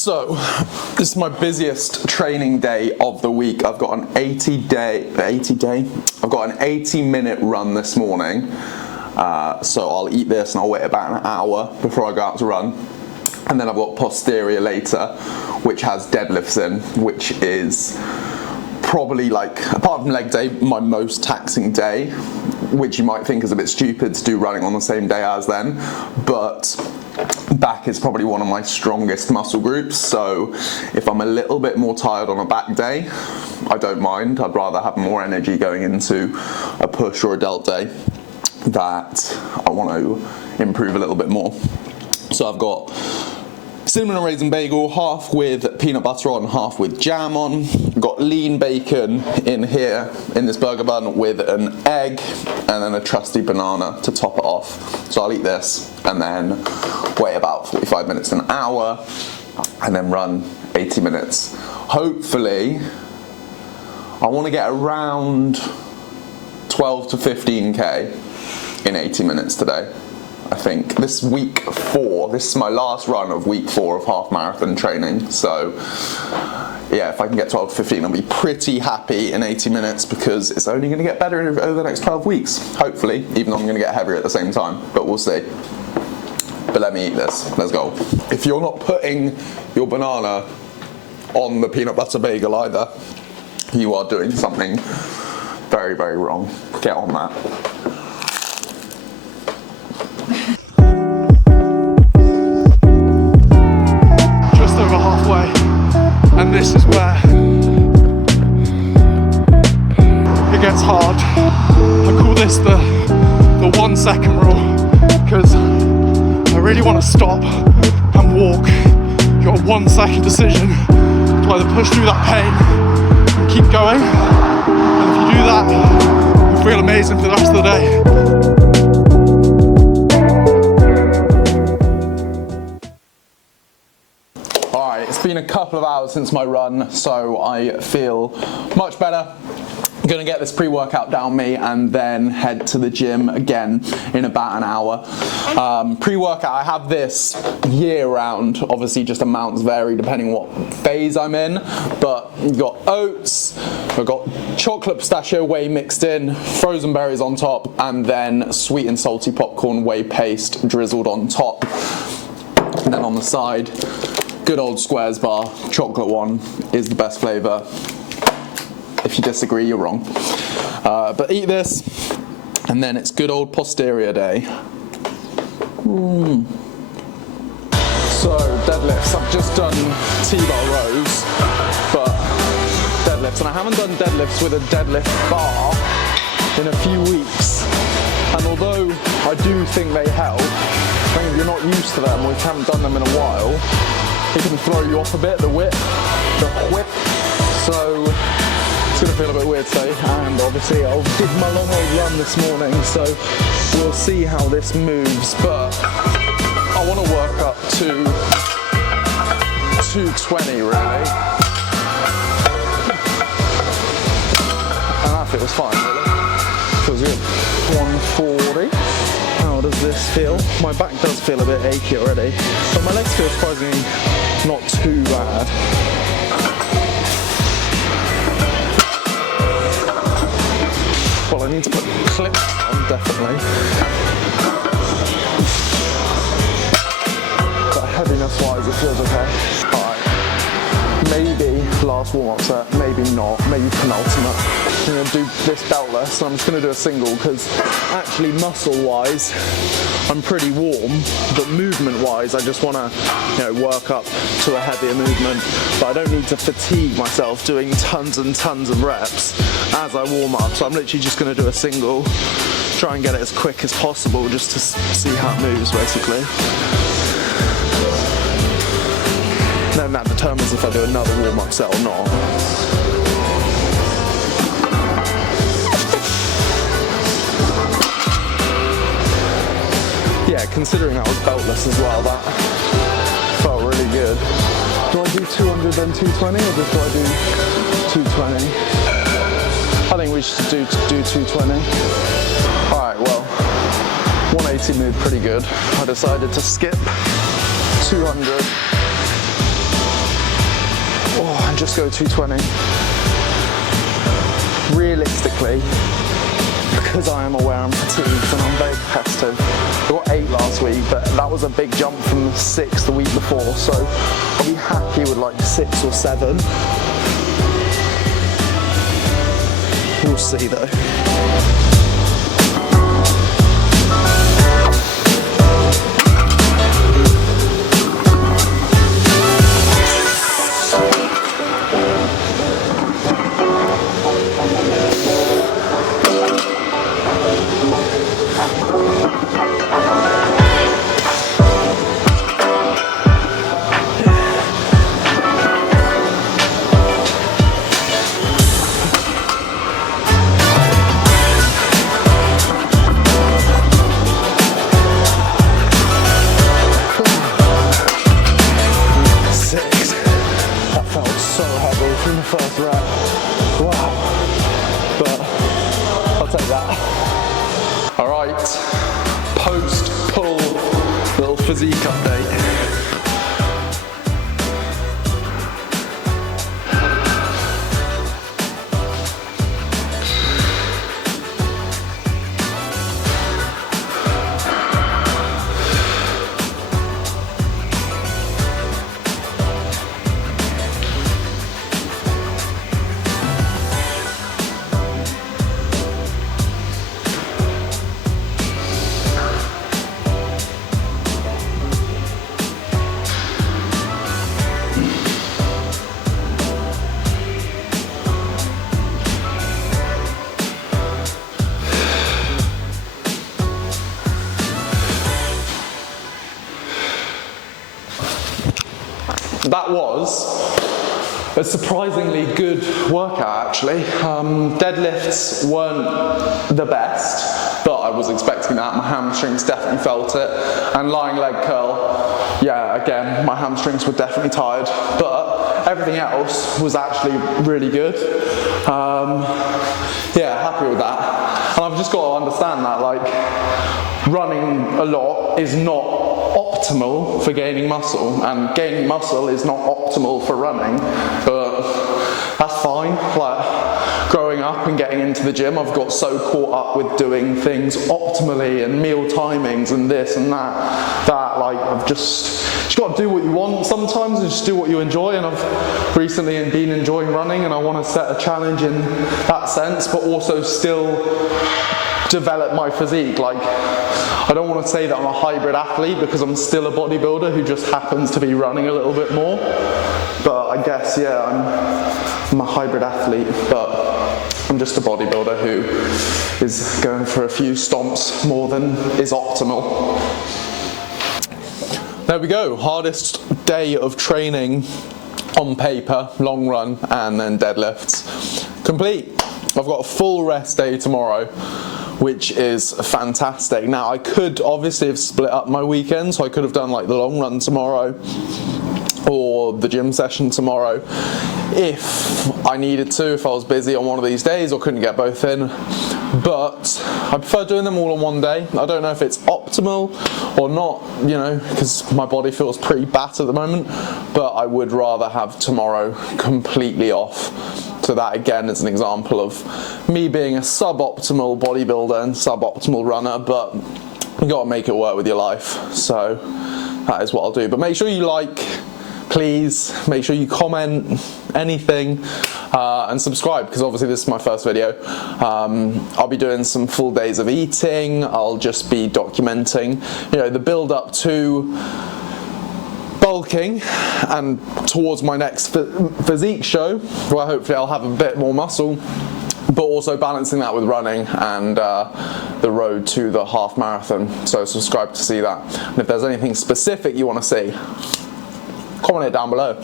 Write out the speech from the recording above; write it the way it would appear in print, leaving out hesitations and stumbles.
So, this is my busiest training day of the week. I've got an 80-minute run this morning. So I'll eat this and I'll wait about an hour before I go out to run. And then I've got posterior later, which has deadlifts in, which is probably, like, apart from leg day, my most taxing day, which you might think is a bit stupid to do running on the same day as then, but back is probably one of my strongest muscle groups, so if I'm a little bit more tired on a back day, I don't mind. I'd rather have more energy going into a push or a delt day that I want to improve a little bit more. So I've got cinnamon and raisin bagel, half with peanut butter on, half with jam on. Got lean bacon in here, in this burger bun, with an egg, and then a trusty banana to top it off. So I'll eat this, and then wait about 45 minutes to an hour, and then run 80 minutes. Hopefully, I want to get around 12 to 15k in 80 minutes today. I think this week 4, this is my last run of week 4 of half marathon training, so yeah, if I can get 12 to 15, I'll be pretty happy in 80 minutes because it's only going to get better over the next 12 weeks, hopefully, even though I'm going to get heavier at the same time, but we'll see. But let me eat this, let's go. If you're not putting your banana on the peanut butter bagel either, you are doing something very, very wrong. Get on that. And this is where it gets hard. I call this the 1 second rule, because I really want to stop and walk. You've got a 1 second decision to either push through that pain and keep going, and if you do that, you'll feel amazing for the rest of the day. It's been a couple of hours since my run, so I feel much better. I'm gonna get this pre-workout down me and then head to the gym again in about an hour. Pre-workout, I have this year round. Obviously just amounts vary depending what phase I'm in, but we've got oats, we've got chocolate pistachio whey mixed in, frozen berries on top, and then sweet and salty popcorn whey paste drizzled on top. And then on the side, good old Squares bar, chocolate one is the best flavour. If you disagree, you're wrong. But eat this, and then it's good old posterior day. So deadlifts, I've just done T-bar rows, but deadlifts, and I haven't done deadlifts with a deadlift bar in a few weeks. And although I do think they help, I think if you're not used to them or you haven't done them in a while, it can throw you off a bit, the whip. So it's gonna feel a bit weird today, and obviously I did my long old run this morning, so we'll see how this moves, but I wanna work up to 220 really. And that feels fine really. Feels good. 140. How does this feel? My back does feel a bit achy already, but my legs feel surprisingly not too bad. Well, I need to put clips on, definitely. But heaviness-wise, it feels okay. Alright, maybe last warm-up set, maybe not, maybe penultimate. I'm going to do this beltless, and I'm just going to do a single, because actually muscle-wise, I'm pretty warm, but movement-wise, I just want to, work up to a heavier movement. But I don't need to fatigue myself doing tons and tons of reps as I warm up. So I'm literally just going to do a single, try and get it as quick as possible, just to see how it moves, basically. And then that determines if I do another warm-up set or not. Yeah, considering that was beltless as well, that felt really good. Do I do 200 then 220, or just do I do 220? I think we should do 220. Alright, well, 180 moved pretty good. I decided to skip 200 and just go 220. Realistically, because I am aware I'm fatigued and I'm very competitive, I got 8 last week, but that was a big jump from 6 the week before, so I'll be happy with like 6 or 7. We'll see though. First rep. Wow. But I'll take that. Alright. Post-pull little physique update. That was a surprisingly good workout actually. Deadlifts weren't the best, but I was expecting that. My hamstrings definitely felt it. And lying leg curl, yeah, again, my hamstrings were definitely tired, but everything else was actually really good. Yeah, happy with that. And I've just got to understand that, like, running a lot is not optimal for gaining muscle, and gaining muscle is not optimal for running, but that's fine. Like, growing up and getting into the gym, I've got so caught up with doing things optimally and meal timings and this and that, like I've just got to do what you want sometimes and just do what you enjoy. And I've recently been enjoying running, and I want to set a challenge in that sense, but also still develop my physique. Like, I don't want to say that I'm a hybrid athlete, because I'm still a bodybuilder who just happens to be running a little bit more. But I guess, yeah, I'm a hybrid athlete, but I'm just a bodybuilder who is going for a few stomps more than is optimal. There we go, hardest day of training on paper, long run, and then deadlifts. Complete. I've got a full rest day tomorrow, which is fantastic. Now, I could obviously have split up my weekend, so I could have done like the long run tomorrow or the gym session tomorrow if I needed to, if I was busy on one of these days or couldn't get both in. But I prefer doing them all on one day. I don't know if it's optimal or not, you know, because my body feels pretty bat at the moment, but I would rather have tomorrow completely off. So that again is an example of me being a suboptimal bodybuilder and suboptimal runner, but you gotta make it work with your life. So that is what I'll do. But make sure you like, please, make sure you comment anything, and subscribe, because obviously this is my first video. I'll be doing some full days of eating. I'll just be documenting, you know, the build up to bulking and towards my next physique show, where hopefully I'll have a bit more muscle, but also balancing that with running and the road to the half marathon. So subscribe to see that. And if there's anything specific you want to see, comment it down below.